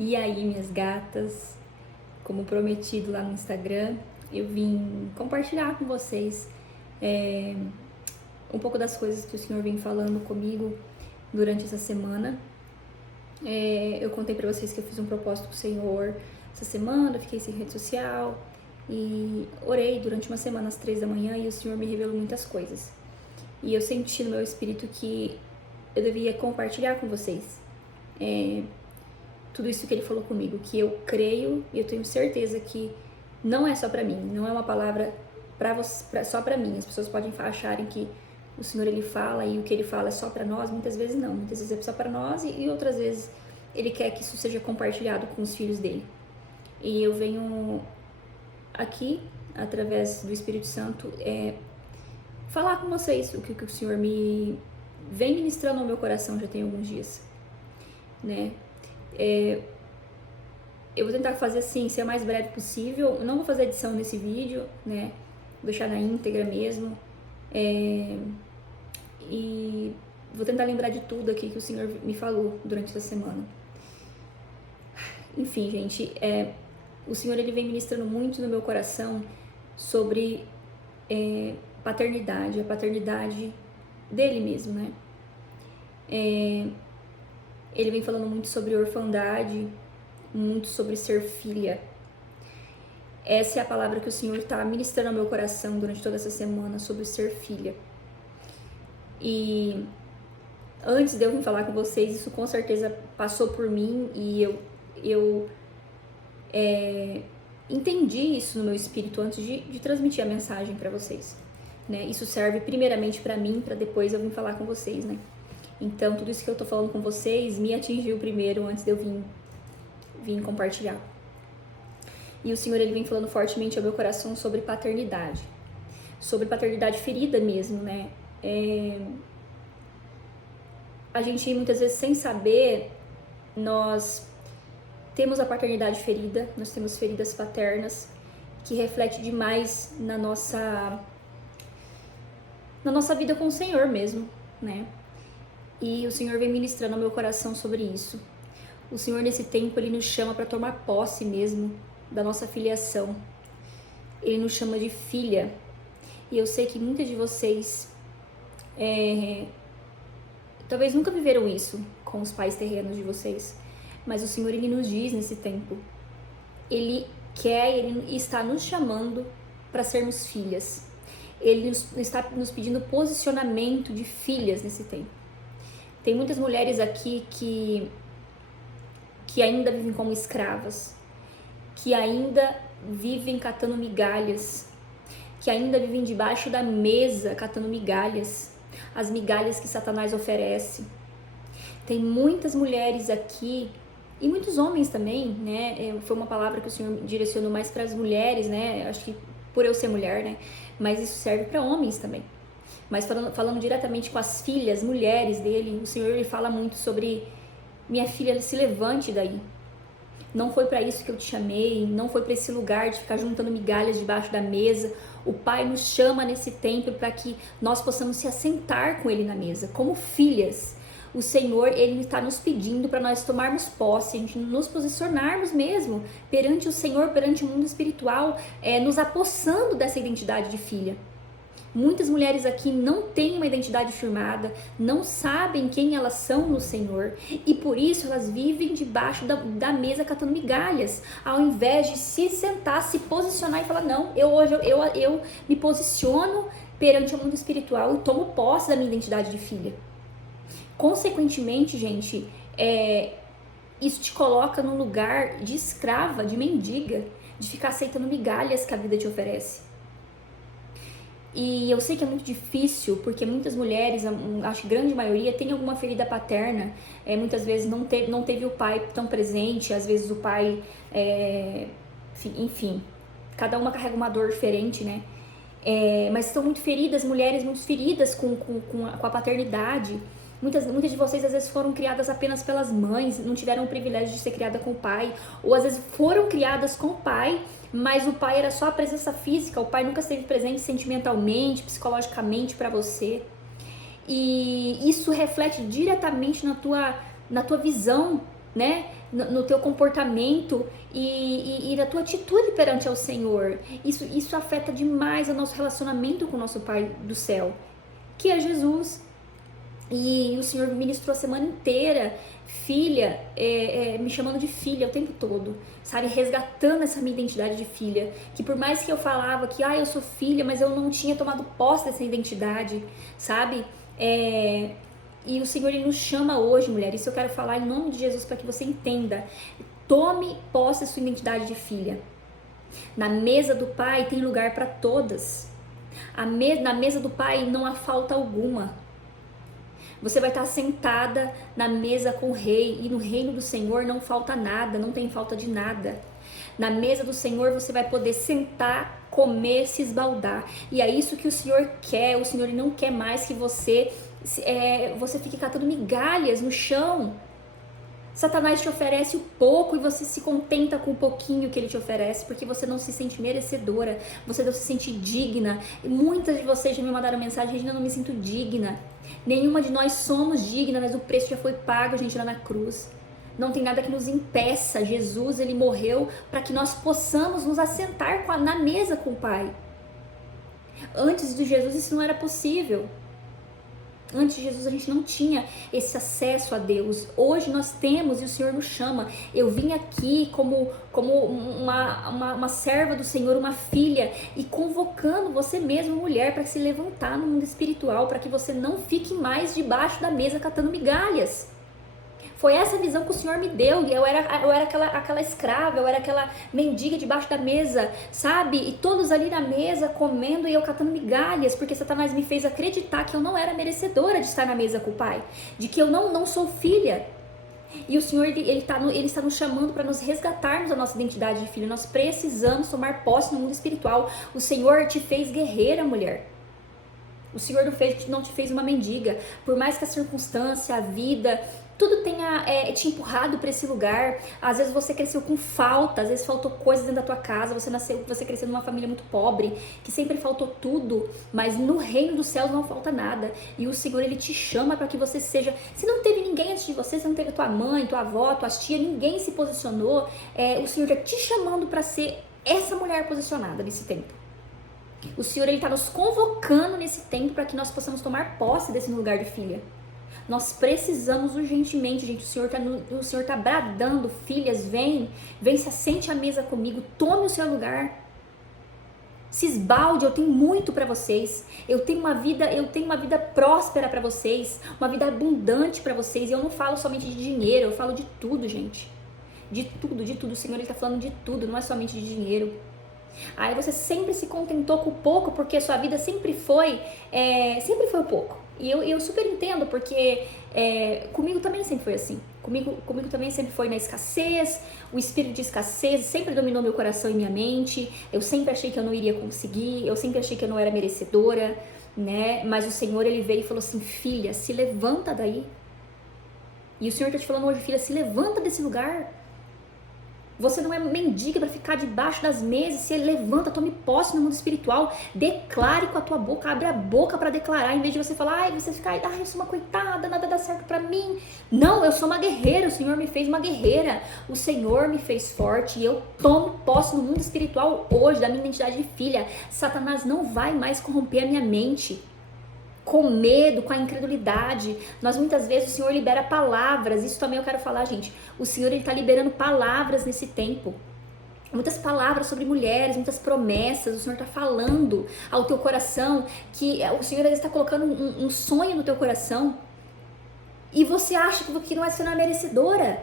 E aí, minhas gatas, como prometido lá no Instagram, eu vim compartilhar com vocês um pouco das coisas que o Senhor vem falando comigo durante essa semana. Eu contei pra vocês que eu fiz um propósito com o Senhor essa semana, fiquei sem rede social e orei durante uma semana às 3 da manhã e o Senhor me revelou muitas coisas. E eu senti no meu espírito que eu devia compartilhar com vocês tudo isso que ele falou comigo, que eu creio e eu tenho certeza que não é só pra mim, não é uma palavra só pra mim. As pessoas podem acharem que o Senhor ele fala e o que ele fala é só pra nós, muitas vezes não, muitas vezes é só pra nós e outras vezes ele quer que isso seja compartilhado com os filhos dele. E eu venho aqui, através do Espírito Santo, falar com vocês o que o Senhor me vem ministrando ao meu coração já tem alguns dias, né? Eu vou tentar fazer assim, ser o mais breve possível. Eu não vou fazer edição nesse vídeo, né? Vou deixar na íntegra mesmo. E vou tentar lembrar de tudo aqui que o Senhor me falou durante essa semana. Enfim, gente, o Senhor ele vem ministrando muito no meu coração sobre paternidade, a paternidade dele mesmo, né? Ele vem falando muito sobre orfandade, muito sobre ser filha. Essa é a palavra que o Senhor está ministrando ao meu coração durante toda essa semana, sobre ser filha. E antes de eu vir falar com vocês, isso com certeza passou por mim e eu entendi isso no meu espírito antes de transmitir a mensagem para vocês, né? Isso serve primeiramente para mim, para depois eu vir falar com vocês, né? Então, tudo isso que eu tô falando com vocês me atingiu primeiro antes de eu vir compartilhar. E o Senhor, ele vem falando fortemente ao meu coração sobre paternidade ferida mesmo, né? A gente, muitas vezes, sem saber, nós temos a paternidade ferida, nós temos feridas paternas, que reflete demais na nossa vida com o Senhor mesmo, né? E o Senhor vem ministrando ao meu coração sobre isso. O Senhor, nesse tempo, ele nos chama para tomar posse mesmo da nossa filiação. Ele nos chama de filha. E eu sei que muitas de vocês talvez nunca viveram isso com os pais terrenos de vocês. Mas o Senhor, ele nos diz nesse tempo. Ele está nos chamando para sermos filhas. Ele está nos pedindo posicionamento de filhas nesse tempo. Tem muitas mulheres aqui que ainda vivem como escravas, que ainda vivem catando migalhas, que ainda vivem debaixo da mesa catando migalhas, as migalhas que Satanás oferece. Tem muitas mulheres aqui, e muitos homens também, né? Foi uma palavra que o Senhor direcionou mais para as mulheres, né? Acho que por eu ser mulher, né? Mas isso serve para homens também. Mas falando diretamente com as filhas, mulheres dele, o Senhor ele fala muito sobre: minha filha, se levante daí. Não foi para isso que eu te chamei, não foi para esse lugar de ficar juntando migalhas debaixo da mesa. O Pai nos chama nesse tempo para que nós possamos se assentar com Ele na mesa, como filhas. O Senhor, ele está nos pedindo para nós tomarmos posse, a gente nos posicionarmos mesmo perante o Senhor, perante o mundo espiritual, nos apossando dessa identidade de filha. Muitas mulheres aqui não têm uma identidade firmada, não sabem quem elas são no Senhor e por isso elas vivem debaixo da mesa catando migalhas, ao invés de se sentar, se posicionar e falar: não, eu me posiciono perante o mundo espiritual e tomo posse da minha identidade de filha. Consequentemente, gente, isso te coloca num lugar de escrava, de mendiga, de ficar aceitando migalhas que a vida te oferece. E eu sei que é muito difícil, porque muitas mulheres, acho que a grande maioria, tem alguma ferida paterna. Muitas vezes não teve o pai tão presente, às vezes o pai, enfim, cada uma carrega uma dor diferente, né? Mas estão muito feridas, mulheres muito feridas com a paternidade. Muitas de vocês às vezes foram criadas apenas pelas mães, não tiveram o privilégio de ser criada com o pai, ou às vezes foram criadas com o pai, mas o pai era só a presença física, o pai nunca esteve presente sentimentalmente, psicologicamente para você. E isso reflete diretamente na tua visão né? No teu comportamento e na tua atitude perante ao Senhor. Isso afeta demais o nosso relacionamento com o nosso Pai do céu, que é Jesus. E o Senhor ministrou a semana inteira, filha, me chamando de filha o tempo todo, sabe? Resgatando essa minha identidade de filha. Que por mais que eu falava que eu sou filha, mas eu não tinha tomado posse dessa identidade, sabe? E o Senhor, Ele nos chama hoje, mulher. Isso eu quero falar em nome de Jesus para que você entenda. Tome posse da sua identidade de filha. Na mesa do Pai tem lugar para todas. Na mesa do Pai não há falta alguma. Você vai estar sentada na mesa com o Rei, e no reino do Senhor não falta nada, não tem falta de nada. Na mesa do Senhor você vai poder sentar, comer, se esbaldar. E é isso que o Senhor quer. O Senhor não quer mais que você fique catando migalhas no chão. Satanás te oferece o pouco e você se contenta com o pouquinho que ele te oferece, porque você não se sente merecedora, você não se sente digna. E muitas de vocês já me mandaram mensagem: Regina, eu não me sinto digna. Nenhuma de nós somos digna, mas o preço já foi pago, gente, lá na cruz. Não tem nada que nos impeça. Jesus, ele morreu para que nós possamos nos assentar na mesa com o Pai. Antes de Jesus isso não era possível. Antes de Jesus a gente não tinha esse acesso a Deus. Hoje nós temos e o Senhor nos chama. Eu vim aqui como uma serva do Senhor, uma filha, e convocando você mesma, mulher, para se levantar no mundo espiritual, para que você não fique mais debaixo da mesa catando migalhas. Foi essa visão que o Senhor me deu. E eu era aquela escrava, eu era aquela mendiga debaixo da mesa, sabe? E todos ali na mesa comendo e eu catando migalhas, porque Satanás me fez acreditar que eu não era merecedora de estar na mesa com o Pai, de que eu não sou filha. E o Senhor, ele está nos chamando para nos resgatarmos a nossa identidade de filho. Nós precisamos tomar posse no mundo espiritual. O Senhor te fez guerreira, mulher. O Senhor não te fez uma mendiga. Por mais que a circunstância, a vida, tudo tenha te empurrado para esse lugar. Às vezes você cresceu com falta, às vezes faltou coisas dentro da tua casa, você cresceu numa família muito pobre, que sempre faltou tudo, mas no reino dos céus não falta nada. E o Senhor, ele te chama para que você seja... Se não teve ninguém antes de você, se não teve tua mãe, tua avó, tua tia, ninguém se posicionou, o Senhor está te chamando para ser essa mulher posicionada nesse tempo. O Senhor, ele está nos convocando nesse tempo para que nós possamos tomar posse desse lugar de filha. Nós precisamos urgentemente, gente. O Senhor tá bradando: filhas, vem, se assente à mesa comigo, tome o seu lugar. Se esbalde, eu tenho muito para vocês. Eu tenho uma vida próspera para vocês, uma vida abundante para vocês. E eu não falo somente de dinheiro, eu falo de tudo, gente. De tudo, de tudo. O Senhor, ele tá falando de tudo, não é somente de dinheiro. Aí você sempre se contentou com o pouco, porque a sua vida sempre foi o pouco. E eu super entendo, porque comigo também sempre foi assim. Comigo também sempre foi na escassez. O espírito de escassez sempre dominou meu coração e minha mente. Eu sempre achei que eu não iria conseguir, eu sempre achei que eu não era merecedora, né? Mas o Senhor, ele veio e falou assim: filha, se levanta daí. E o Senhor tá te falando hoje: filha, se levanta desse lugar. Você não é mendiga para ficar debaixo das mesas. Se levanta, tome posse no mundo espiritual. Declare com a tua boca, abre a boca para declarar, em vez de você falar: você ficar, eu sou uma coitada, nada dá certo para mim. Não, eu sou uma guerreira, o Senhor me fez uma guerreira. O Senhor me fez forte e eu tomo posse no mundo espiritual hoje, da minha identidade de filha. Satanás não vai mais corromper a minha mente com medo, com a incredulidade. Nós muitas vezes, o Senhor libera palavras, isso também eu quero falar, gente. O Senhor, ele está liberando palavras nesse tempo. Muitas palavras sobre mulheres, muitas promessas. O Senhor está falando ao teu coração, que o Senhor está colocando um sonho no teu coração, e você acha que não é merecedora,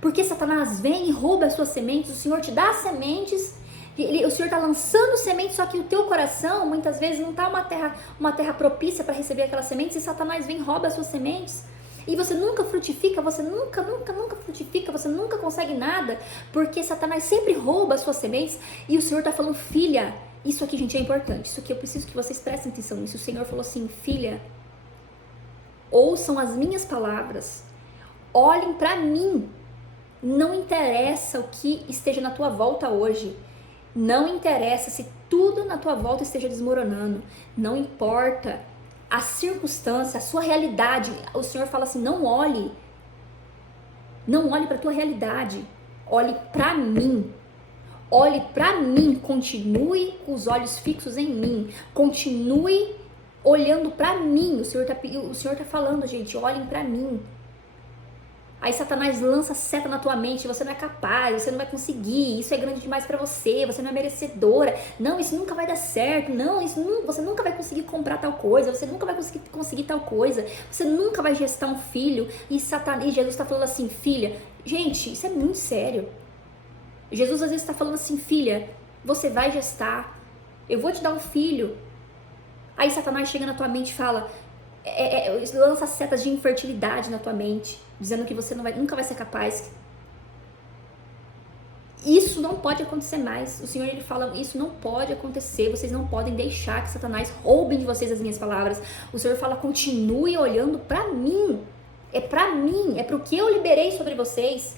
porque Satanás vem e rouba as suas sementes. O Senhor te dá sementes, o Senhor está lançando sementes, só que o teu coração muitas vezes não está uma terra propícia para receber aquelas sementes, e Satanás vem e rouba as suas sementes. E você nunca frutifica, você nunca frutifica, você nunca consegue nada, porque Satanás sempre rouba as suas sementes. E o Senhor está falando: filha, isso aqui, gente, é importante, isso aqui eu preciso que vocês prestem atenção nisso. O Senhor falou assim: filha, ouçam as minhas palavras, olhem para mim. Não interessa o que esteja na tua volta hoje. Não interessa se tudo na tua volta esteja desmoronando. Não importa a circunstância, a sua realidade. O Senhor fala assim: não olhe Não olhe para a tua realidade. Olhe para mim. Olhe para mim. Continue com os olhos fixos em mim. Continue olhando para mim. O Senhor tá falando, gente, olhem para mim. Aí Satanás lança seta na tua mente, você não é capaz, você não vai conseguir, isso é grande demais pra você, você não é merecedora, não, isso nunca vai dar certo, não, você nunca vai conseguir comprar tal coisa, você nunca vai conseguir tal coisa, você nunca vai gestar um filho, e Jesus tá falando assim, filha, gente, isso é muito sério. Jesus às vezes tá falando assim, filha, você vai gestar, eu vou te dar um filho. Aí Satanás chega na tua mente e fala, lança setas de infertilidade na tua mente, dizendo que você nunca vai ser capaz. Isso não pode acontecer mais. O Senhor, ele fala, isso não pode acontecer, vocês não podem deixar que Satanás roube de vocês as minhas palavras. O Senhor fala, continue olhando pra mim, é pro que eu liberei sobre vocês.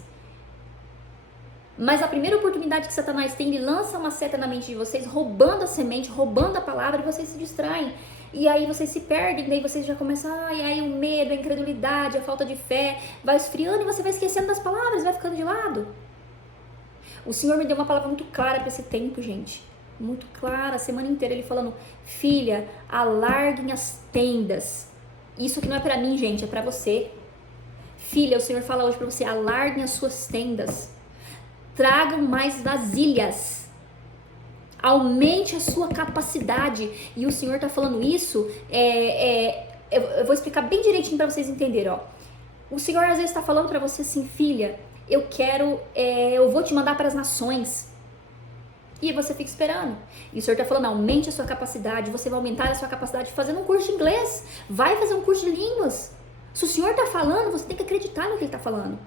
Mas a primeira oportunidade que Satanás tem, ele lança uma seta na mente de vocês, roubando a semente, roubando a palavra, e vocês se distraem. E aí vocês se perdem, daí vocês já começam, e aí o medo, a incredulidade, a falta de fé, vai esfriando e você vai esquecendo das palavras, vai ficando de lado. O Senhor me deu uma palavra muito clara para esse tempo, gente. Muito clara, a semana inteira ele falando, filha, alarguem as tendas. Isso aqui não é para mim, gente, é para você. Filha, o Senhor fala hoje para você, alarguem as suas tendas. Tragam mais vasilhas. Aumente a sua capacidade. E o Senhor tá falando isso, eu vou explicar bem direitinho para vocês entenderem, ó. O Senhor às vezes tá falando para você assim, filha, eu vou te mandar para as nações. E você fica esperando. E o Senhor tá falando, aumente a sua capacidade, você vai aumentar a sua capacidade fazendo um curso de inglês. Vai fazer um curso de línguas. Se o Senhor tá falando, você tem que acreditar no que ele tá falando.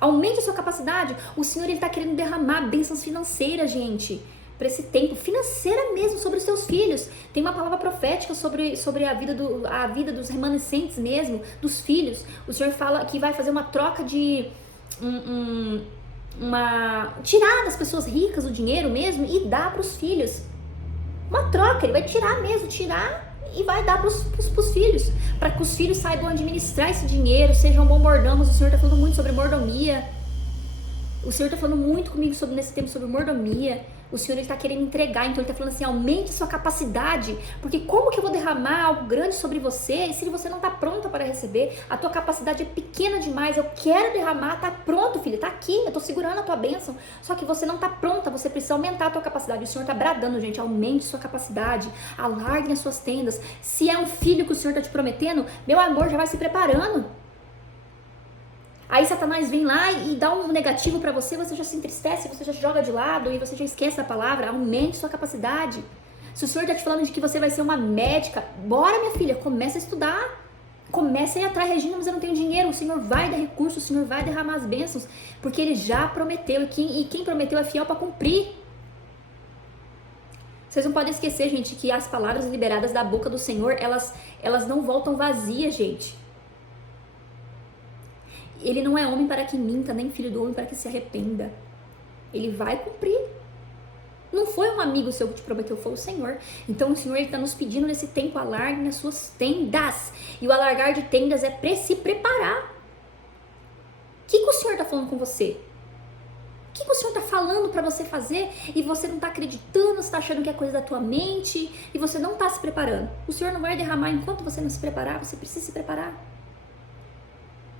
Aumente a sua capacidade. O Senhor, ele tá querendo derramar bênçãos financeiras, gente, para esse tempo, financeira mesmo, sobre os seus filhos. Tem uma palavra profética sobre a vida dos remanescentes mesmo, dos filhos. O Senhor fala que vai fazer uma troca de tirar das pessoas ricas o dinheiro mesmo e dar para os filhos. Uma troca, ele vai tirar e vai dar para os filhos, para que os filhos saibam administrar esse dinheiro, sejam bom mordomos. O Senhor está falando muito sobre mordomia. O Senhor está falando muito comigo nesse tempo sobre mordomia. O Senhor está querendo entregar, então ele está falando assim, aumente sua capacidade, porque como que eu vou derramar algo grande sobre você se você não está pronta para receber? A tua capacidade é pequena demais, eu quero derramar, tá pronto, filha, tá aqui, eu tô segurando a tua bênção, só que você não tá pronta, você precisa aumentar a tua capacidade. O Senhor tá bradando, gente, aumente sua capacidade, alarguem as suas tendas. Se é um filho que o Senhor tá te prometendo, meu amor, já vai se preparando. Aí Satanás vem lá e dá um negativo pra você, você já se entristece, você já joga de lado e você já esquece a palavra. Aumente sua capacidade. Se o Senhor tá te falando de que você vai ser uma médica, bora, minha filha, começa a estudar. Começa a ir atrás, Regina, mas eu não tenho dinheiro. O Senhor vai dar recursos, o Senhor vai derramar as bênçãos, porque Ele já prometeu e quem prometeu é fiel pra cumprir. Vocês não podem esquecer, gente, que as palavras liberadas da boca do Senhor, elas não voltam vazias, gente. Ele não é homem para que minta, nem filho do homem para que se arrependa. Ele vai cumprir. Não foi um amigo seu que te prometeu, foi o Senhor. Então o Senhor está nos pedindo nesse tempo, alarguem as suas tendas. E o alargar de tendas é para se preparar. O que o Senhor está falando com você? O que o Senhor está falando para você fazer e você não está acreditando, você está achando que é coisa da tua mente e você não está se preparando? O Senhor não vai derramar enquanto você não se preparar, você precisa se preparar.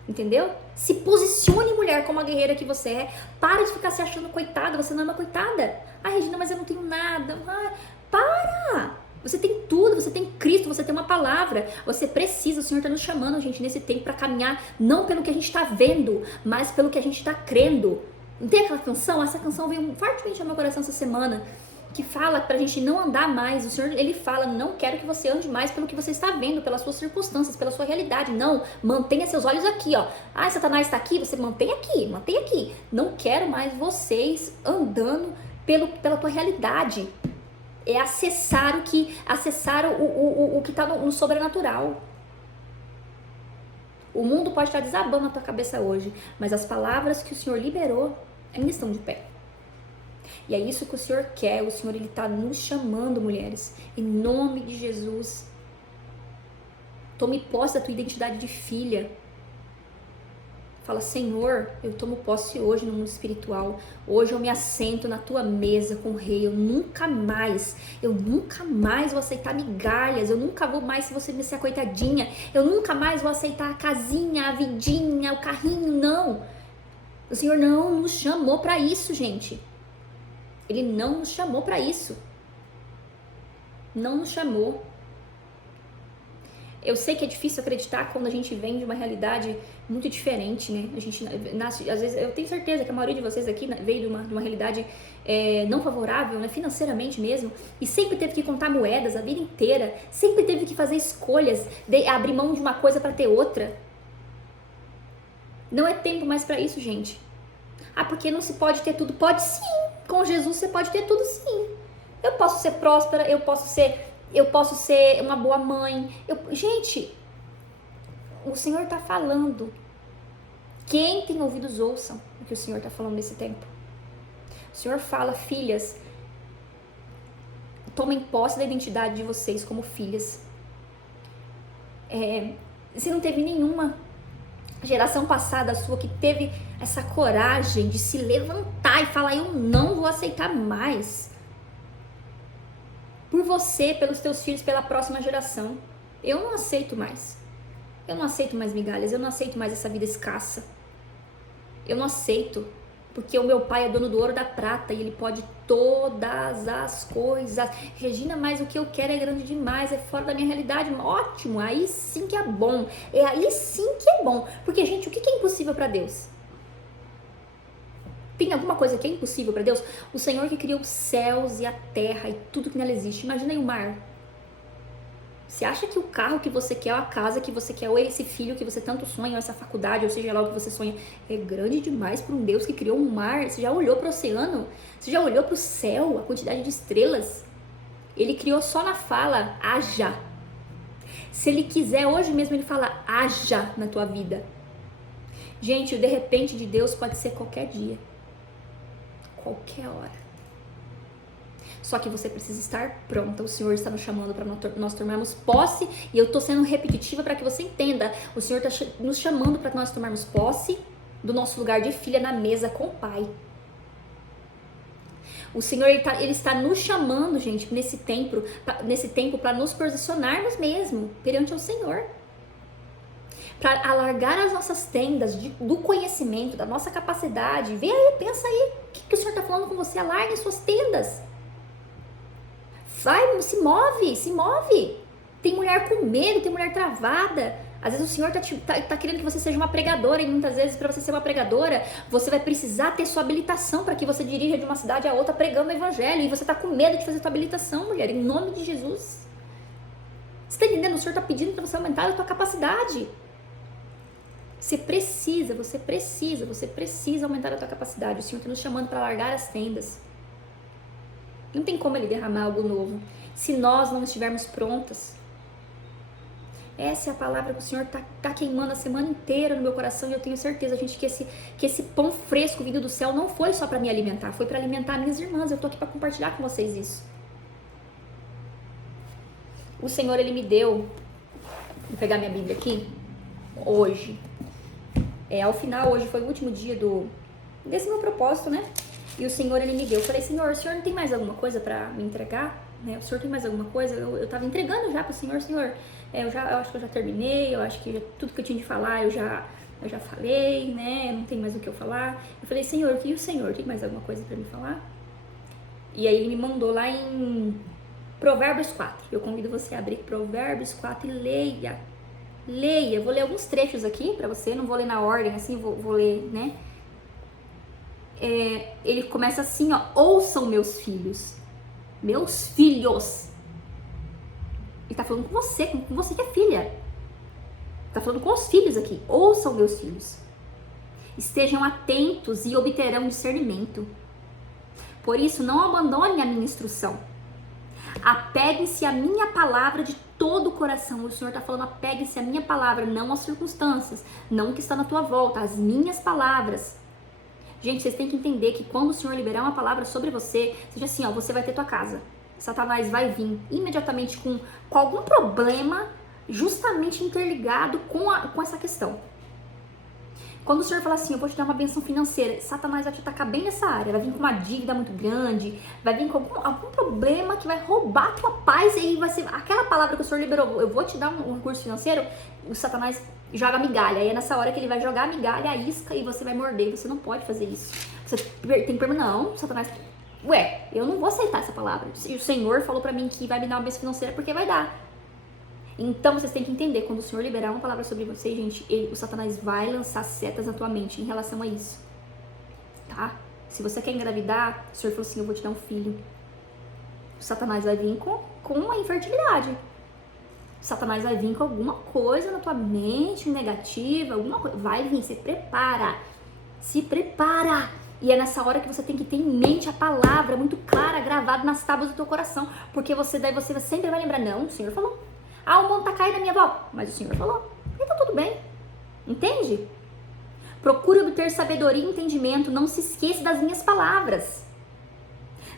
Entendeu? Se posicione, mulher, como a guerreira que você é. Para de ficar se achando coitada, você não é uma coitada. Ah, Regina, mas eu não tenho nada. Ah, para! Você tem tudo, você tem Cristo, você tem uma palavra. Você precisa, o Senhor está nos chamando, gente, nesse tempo para caminhar, não pelo que a gente está vendo, mas pelo que a gente está crendo. Não tem aquela canção? Essa canção veio fortemente ao meu coração essa semana, que fala pra gente não andar mais. O Senhor, ele fala, não quero que você ande mais pelo que você está vendo, pelas suas circunstâncias, pela sua realidade. Não, mantenha seus olhos aqui, ó. Ah, Satanás está aqui, você mantém aqui, mantém aqui. Não quero mais vocês andando pela tua realidade. É acessar o que está no sobrenatural. O mundo pode estar desabando na tua cabeça hoje, mas as palavras que o Senhor liberou ainda estão de pé. E é isso que o Senhor quer. O Senhor, ele está nos chamando, mulheres, em nome de Jesus. Tome posse da tua identidade de filha. Fala, Senhor, eu tomo posse hoje no mundo espiritual. Hoje eu me assento na tua mesa com o rei. Eu nunca mais vou aceitar migalhas. Eu nunca vou mais se você me ser a coitadinha. Eu nunca mais vou aceitar a casinha, a vidinha, o carrinho, não. O Senhor não nos chamou para isso, gente. Ele não nos chamou para isso. Não nos chamou. Eu sei que é difícil acreditar quando a gente vem de uma realidade muito diferente, né? A gente nasce, às vezes, eu tenho certeza que a maioria de vocês aqui veio de uma realidade não favorável, né? Financeiramente mesmo, e sempre teve que contar moedas a vida inteira, sempre teve que fazer escolhas, abrir mão de uma coisa para ter outra. Não é tempo mais para isso, gente. Ah, porque não se pode ter tudo? Pode sim. Com Jesus você pode ter tudo sim. Eu posso ser próspera, eu posso ser uma boa mãe. Gente, o Senhor está falando. Quem tem ouvidos ouçam o que o Senhor está falando nesse tempo. O Senhor fala, filhas, tomem posse da identidade de vocês como filhas. Você não teve nenhuma geração passada sua que teve essa coragem de se levantar e falar, eu não vou aceitar mais. Por você, pelos teus filhos, pela próxima geração. Eu não aceito mais. Eu não aceito mais migalhas, eu não aceito mais essa vida escassa. Eu não aceito, porque o meu pai é dono do ouro e da prata e ele pode todas as coisas. Regina, mas o que eu quero é grande demais, é fora da minha realidade. Ótimo, aí sim que é bom. É aí sim que é bom. Porque, gente, o que é impossível para Deus? Tem alguma coisa que é impossível para Deus? O Senhor que criou os céus e a terra e tudo que nela existe. Imagina aí o mar. Você acha que o carro que você quer, ou a casa que você quer, ou esse filho que você tanto sonha, ou essa faculdade, ou seja lá o que você sonha, é grande demais para um Deus que criou um mar? Você já olhou para o oceano? Você já olhou para o céu, a quantidade de estrelas? Ele criou só na fala, haja. Se ele quiser, hoje mesmo ele fala, haja na tua vida. Gente, o de repente de Deus pode ser qualquer dia. Qualquer hora. Só que você precisa estar pronta. O Senhor está nos chamando para nós tomarmos posse. E eu estou sendo repetitiva para que você entenda. O Senhor está nos chamando para nós tomarmos posse do nosso lugar de filha na mesa com o Pai. O Senhor ele está nos chamando, gente, nesse tempo para nos posicionarmos mesmo perante o Senhor. Para alargar as nossas tendas do conhecimento, da nossa capacidade. Vê aí, pensa aí. O que o Senhor está falando com você? Alargue as suas tendas. Vai, se move. Tem mulher com medo, tem mulher travada. Às vezes o Senhor tá querendo que você seja uma pregadora, e muitas vezes para você ser uma pregadora, você vai precisar ter sua habilitação para que você dirija de uma cidade a outra pregando o evangelho. E você tá com medo de fazer sua habilitação, mulher, em nome de Jesus. Você tá entendendo? O Senhor tá pedindo para você aumentar a tua capacidade. Você precisa aumentar a tua capacidade. O Senhor está nos chamando para largar as tendas. Não tem como Ele derramar algo novo se nós não estivermos prontas. Essa é a palavra que o Senhor tá queimando a semana inteira no meu coração. E eu tenho certeza, gente, que esse pão fresco vindo do céu não foi só para me alimentar, foi para alimentar minhas irmãs. Eu tô aqui para compartilhar com vocês isso. O Senhor, Ele me deu, vou pegar minha Bíblia aqui, hoje. Ao final, hoje foi o último dia desse meu propósito, né? E o Senhor, Ele me deu. Eu falei, Senhor, o Senhor não tem mais alguma coisa para me entregar? Né? O Senhor tem mais alguma coisa? Eu tava entregando já pro Senhor. Senhor, eu acho que eu já terminei, eu acho que tudo que eu tinha de falar eu já falei, né? Não tem mais o que eu falar. Eu falei, Senhor, e o Senhor? Tem mais alguma coisa para me falar? E aí Ele me mandou lá em Provérbios 4. Eu convido você a abrir Provérbios 4 e leia. Leia, vou ler alguns trechos aqui pra você, não vou ler na ordem assim, vou ler, né? Ele começa assim, ó, ouçam meus filhos. Ele tá falando com você que é filha. Tá falando com os filhos aqui. Ouçam meus filhos. Estejam atentos e obterão discernimento. Por isso, não abandone a minha instrução. Apeguem-se à minha palavra de todo o coração. O Senhor está falando, apegue-se à minha palavra, não às circunstâncias, não o que está na tua volta, as minhas palavras. Gente, vocês têm que entender que quando o Senhor liberar uma palavra sobre você, seja assim, ó, você vai ter tua casa. Satanás vai vir imediatamente com algum problema justamente interligado com essa questão. Quando o Senhor fala assim, eu vou te dar uma benção financeira, Satanás vai te atacar bem nessa área, vai vir com uma dívida muito grande, vai vir com algum problema que vai roubar a tua paz, e aí vai ser aquela palavra que o Senhor liberou, eu vou te dar um recurso financeiro, o Satanás joga migalha, aí é nessa hora que ele vai jogar a migalha, a isca, e você vai morder, você não pode fazer isso. Você tem que perguntar, não, Satanás, eu não vou aceitar essa palavra, e o Senhor falou pra mim que vai me dar uma benção financeira porque vai dar. Então vocês têm que entender, quando o Senhor liberar uma palavra sobre vocês, gente, o Satanás vai lançar setas na tua mente em relação a isso, tá? Se você quer engravidar, o Senhor falou assim, eu vou te dar um filho. O Satanás vai vir com uma infertilidade. O Satanás vai vir com alguma coisa na tua mente negativa, alguma coisa, vai vir, se prepara. Se prepara. E é nessa hora que você tem que ter em mente a palavra muito clara, gravada nas tábuas do teu coração, porque daí você sempre vai lembrar, não, o Senhor falou. Ah, o mundo tá caindo na minha volta. Mas o Senhor falou. Então tudo bem. Entende? Procure obter sabedoria e entendimento. Não se esqueça das minhas palavras.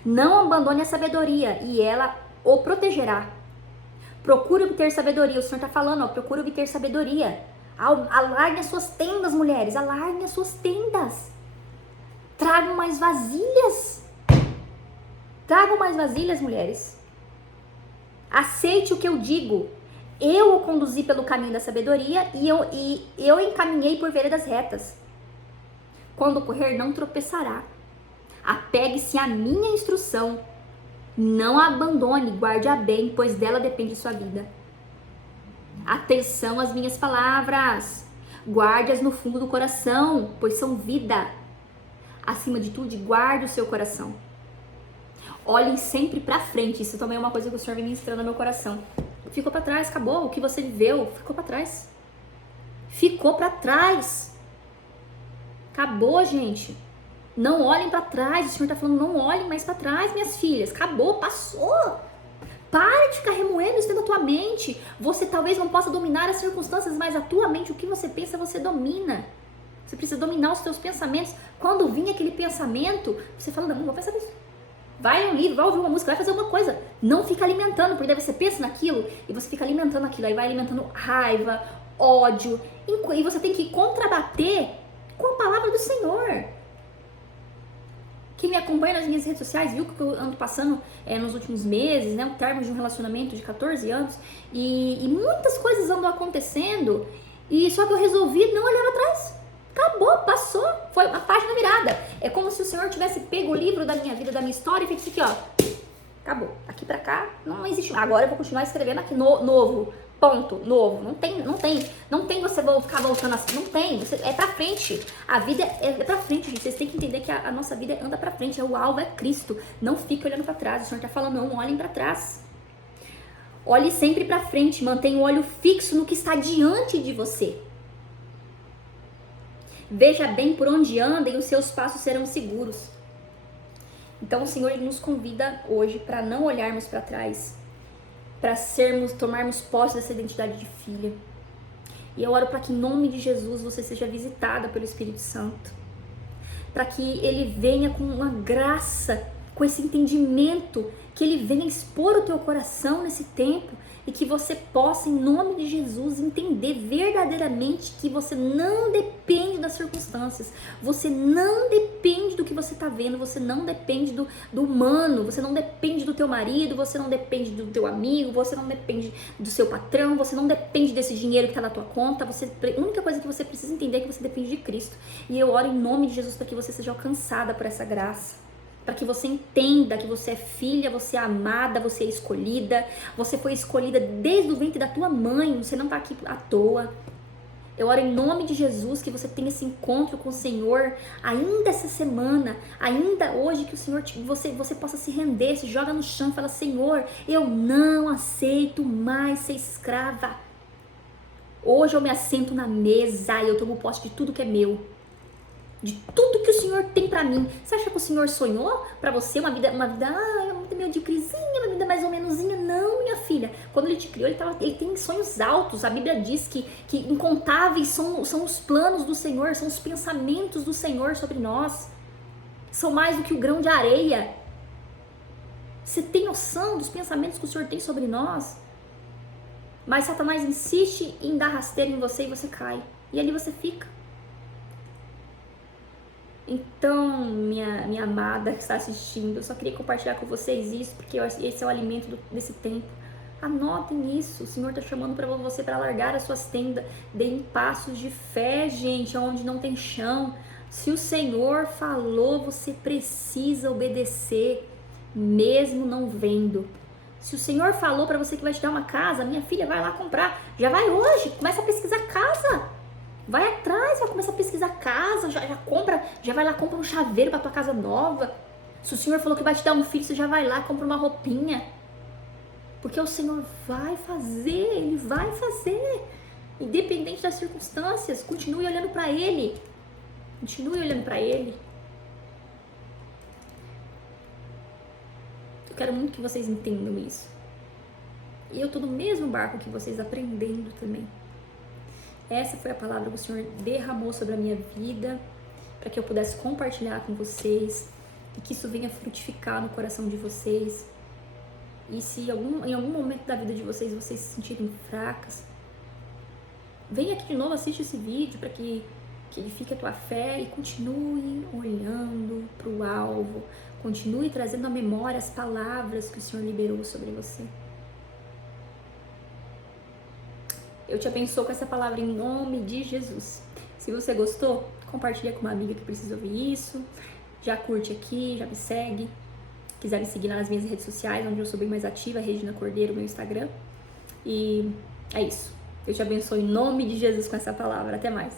Não abandone a sabedoria e ela o protegerá. Procure obter sabedoria. O Senhor tá falando, ó. Procure obter sabedoria. Alarguem as suas tendas, mulheres. Alarguem as suas tendas. Tragam mais vasilhas. Tragam mais vasilhas, mulheres. Aceite o que eu digo. Eu o conduzi pelo caminho da sabedoria e eu encaminhei por veredas retas. Quando correr, não tropeçará. Apegue-se à minha instrução. Não a abandone, guarde-a bem, pois dela depende sua vida. Atenção às minhas palavras. Guarde-as no fundo do coração, pois são vida. Acima de tudo, guarde o seu coração. Olhem sempre pra frente. Isso também é uma coisa que o Senhor vem ministrando no meu coração. Ficou pra trás, acabou. O que você viveu, ficou pra trás. Ficou pra trás. Acabou, gente. Não olhem pra trás. O Senhor tá falando, não olhem mais pra trás, minhas filhas. Acabou, passou. Para de ficar remoendo isso dentro da tua mente. Você talvez não possa dominar as circunstâncias, mas a tua mente, o que você pensa, você domina. Você precisa dominar os teus pensamentos. Quando vir aquele pensamento, você fala, não vou pensar nisso. Vai ler um livro, vai ouvir uma música, vai fazer alguma coisa. Não fica alimentando, porque daí você pensa naquilo e você fica alimentando aquilo. Aí vai alimentando raiva, ódio. E você tem que contrabater com a palavra do Senhor. Quem me acompanha nas minhas redes sociais viu que eu ando passando nos últimos meses, né? O término de um relacionamento de 14 anos. E muitas coisas andam acontecendo. E só que eu resolvi não olhar atrás. Acabou, passou, foi uma página virada. É como se o Senhor tivesse pego o livro da minha vida, da minha história e feito isso aqui, ó. Acabou. Aqui pra cá não existe. Agora eu vou continuar escrevendo aqui novo. Ponto, novo. Não tem você ficar voltando assim. Não tem. É pra frente. A vida é pra frente, gente. Vocês têm que entender que a nossa vida anda pra frente. O alvo é Cristo. Não fique olhando pra trás. O Senhor tá falando, não olhem pra trás. Olhe sempre pra frente. Mantenha o olho fixo no que está diante de você. Veja bem por onde anda e os seus passos serão seguros. Então o Senhor ele nos convida hoje para não olharmos para trás, para tomarmos posse dessa identidade de filha. E eu oro para que em nome de Jesus você seja visitada pelo Espírito Santo, para que ele venha com uma graça, com esse entendimento, que ele venha expor o teu coração nesse tempo e que você possa, em nome de Jesus, entender verdadeiramente que você não depende das circunstâncias, você não depende do que você está vendo, você não depende do humano, você não depende do teu marido, você não depende do teu amigo, você não depende do seu patrão, você não depende desse dinheiro que está na tua conta, a única coisa que você precisa entender é que você depende de Cristo. E eu oro em nome de Jesus para que você seja alcançada por essa graça. Para que você entenda que você é filha, você é amada, você é escolhida. Você foi escolhida desde o ventre da tua mãe. Você não está aqui à toa. Eu oro em nome de Jesus que você tenha esse encontro com o Senhor ainda essa semana, ainda hoje, que o Senhor você possa se render, se joga no chão e fala, Senhor, eu não aceito mais ser escrava. Hoje eu me assento na mesa e eu tomo posse de tudo que é meu. De tudo que o Senhor tem pra mim. Você acha que o Senhor sonhou pra você uma vida medíocrezinha, uma vida mais ou menosinha? Não, minha filha. Quando ele te criou, ele tem sonhos altos. A Bíblia diz que incontáveis são os planos do Senhor, são os pensamentos do Senhor sobre nós. São mais do que o grão de areia. Você tem noção dos pensamentos que o Senhor tem sobre nós? Mas Satanás insiste em dar rasteira em você e você cai. E ali você fica. Então, minha amada que está assistindo, eu só queria compartilhar com vocês isso, porque esse é o alimento desse tempo. Anotem isso, o Senhor está chamando para você para largar as suas tendas, deem passos de fé, gente, onde não tem chão. Se o Senhor falou, você precisa obedecer, mesmo não vendo. Se o Senhor falou para você que vai te dar uma casa, minha filha, vai lá comprar. Já vai hoje, começa a pesquisar casa. Vai atrás, vai começar a pesquisar casa, já compra, já vai lá, compra um chaveiro para tua casa nova. Se o Senhor falou que vai te dar um filho, você já vai lá, compra uma roupinha. Porque o Senhor vai fazer, Ele vai fazer. Independente das circunstâncias, continue olhando para Ele. Continue olhando para Ele. Eu quero muito que vocês entendam isso. E eu tô no mesmo barco que vocês, aprendendo também. Essa foi a palavra que o Senhor derramou sobre a minha vida, para que eu pudesse compartilhar com vocês e que isso venha frutificar no coração de vocês. E se em algum momento da vida de vocês se sentirem fracas, vem aqui de novo, assiste esse vídeo para que edifique a tua fé e continue olhando para o alvo, continue trazendo à memória as palavras que o Senhor liberou sobre você. Eu te abençoo com essa palavra em nome de Jesus. Se você gostou, compartilha com uma amiga que precisa ouvir isso. Já curte aqui, já me segue. Quiser me seguir lá nas minhas redes sociais, onde eu sou bem mais ativa, Regina Cordeiro, meu Instagram. E é isso. Eu te abençoo em nome de Jesus com essa palavra. Até mais.